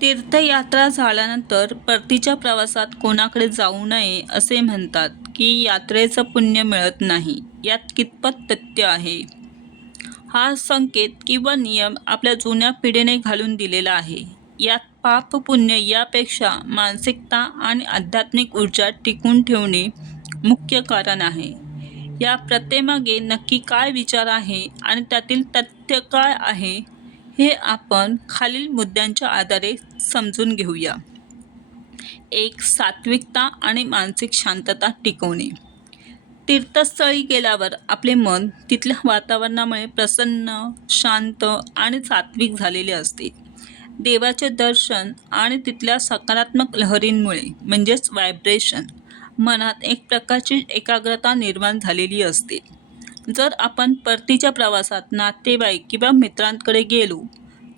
तीर्थयात्रा झाल्यानंतर परतीच्या प्रवासात कोणाकडे जाऊ नये असे म्हणतात की यात्रेचं पुण्य मिळत नाही. यात कितपत तथ्य आहे? हा संकेत किंवा नियम आपल्या जुन्या पिढीने घालून दिलेला आहे. यात पाप पुण्य यापेक्षा मानसिकता आणि आध्यात्मिक ऊर्जा टिकून ठेवणे मुख्य कारण आहे. या प्रथेमागे नक्की काय विचार आहे आणि त्यातील तथ्य काय आहे हे आपण खालील मुद्द्यांच्या आधारे समजून घेऊया. एक सात्विकता आणि मानसिक शांतता टिकवणे. तीर्थस्थळी गेल्यावर आपले मन तिथल्या वातावरणामुळे प्रसन्न शांत आणि सात्विक झालेले असते. देवाचे दर्शन आणि तिथल्या सकारात्मक लहरींमुळे म्हणजेच व्हायब्रेशन मनात एक प्रकारची एकाग्रता निर्माण झालेली असते. जर आपण परतीच्या प्रवासात नातेवाईक किंवा मित्रांकडे गेलो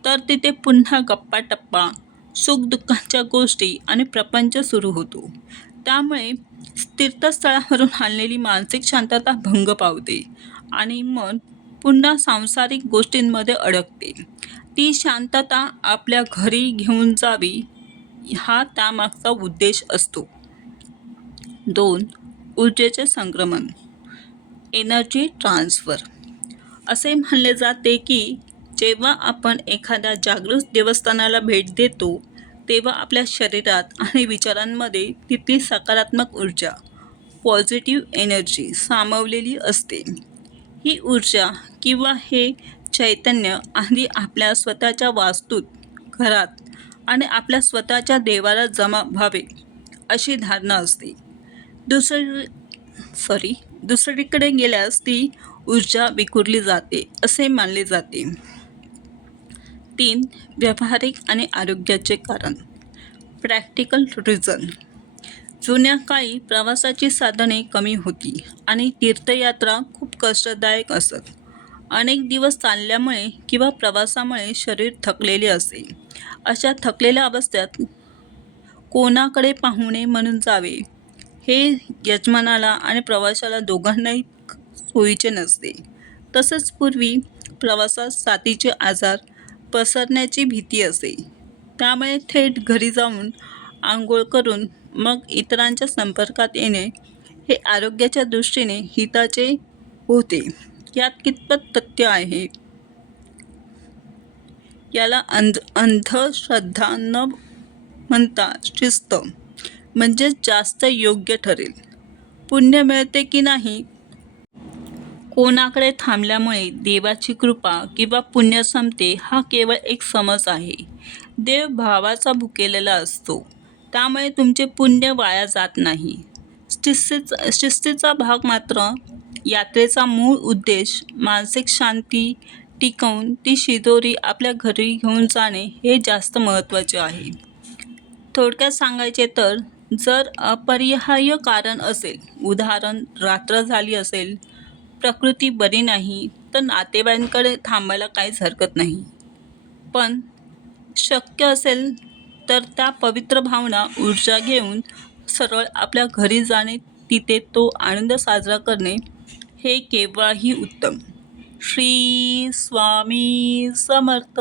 तर तिथे पुन्हा गप्पा टप्पा सुखदुःखाच्या गोष्टी आणि प्रपंच सुरू होतो. त्यामुळे तीर्थस्थळावरून आणलेली मानसिक शांतता भंग पावते आणि मन पुन्हा सांसारिक गोष्टींमध्ये अडकते. ती शांतता आपल्या घरी घेऊन जावी हा त्यामागचा उद्देश असतो. दोन ऊर्जेचे संक्रमण. Energy transfer. असे म्हणले जाते की जेव्हा आपण एखाद्या जागृत देवस्थानाला भेट देतो तेव्हा आपल्या शरीरात आणि विचारांमध्ये तिथली सकारात्मक ऊर्जा पॉझिटिव्ह एनर्जी सामावलेली असते. ही ऊर्जा किंवा हे चैतन्य आधी आपल्या स्वतःच्या वास्तूत घरात आणि आपल्या स्वतःच्या देवाला जमा व्हावे अशी धारणा असते. दुसरी सॉरी दुसरीकडे गेल्यास ती ऊर्जा विखुरली जाते असे मानले जाते. तीन व्यावहारिक आणि आरोग्याचे कारण. प्रॅक्टिकल रिझन जुन्या काळी प्रवासाची साधने कमी होती आणि तीर्थयात्रा खूप कष्टदायक असत. अनेक दिवस चालल्यामुळे किंवा प्रवासामुळे शरीर थकलेले असे. अशा थकलेल्या अवस्थेत कोणाकडे पाहुणे म्हणून जावे? हे यजमानाला आणि प्रवाशाला दोघांनाही सोयीचे नसते. तसंच पूर्वी प्रवासात साथीचे आजार पसरण्याची भीती असे. त्यामुळे थेट घरी जाऊन आंघोळ करून मग इतरांच्या संपर्कात येणे हे आरोग्याच्या दृष्टीने हिताचे होते. यात कितपत तथ्य आहे? याला अंध अंधश्रद्धा न म्हणता शिस्त. म्हणजेच जास्त योग्य ठरेल. पुण्य मिळते की नाही? कोणाकडे थांबल्यामुळे देवाची कृपा किंवा पुण्य संपते हा केवळ एक समज आहे. देव भावाचा भुकेलेला असतो. त्यामुळे तुमचे पुण्य वाया जात नाही. शिस्तीचा शिस्तीचा भाग मात्र यात्रेचा मूळ उद्देश मानसिक शांती टिकवून ती शिदोरी आपल्या घरी घेऊन जाणे हे जास्त महत्त्वाचे आहे. थोडक्यात सांगायचे तर जर अपरिहार्य कारण असेल उदाहरण रात्र झाली असेल प्रकृती बरी नाही तर नातेवाईकांकडे थांबायला काहीच हरकत नाही. पण शक्य असेल तर त्या पवित्र भावना ऊर्जा घेऊन सरळ आपल्या घरी जाणे तिथे तो आनंद साजरा करणे हे केव्हाही उत्तम. श्री स्वामी समर्थ.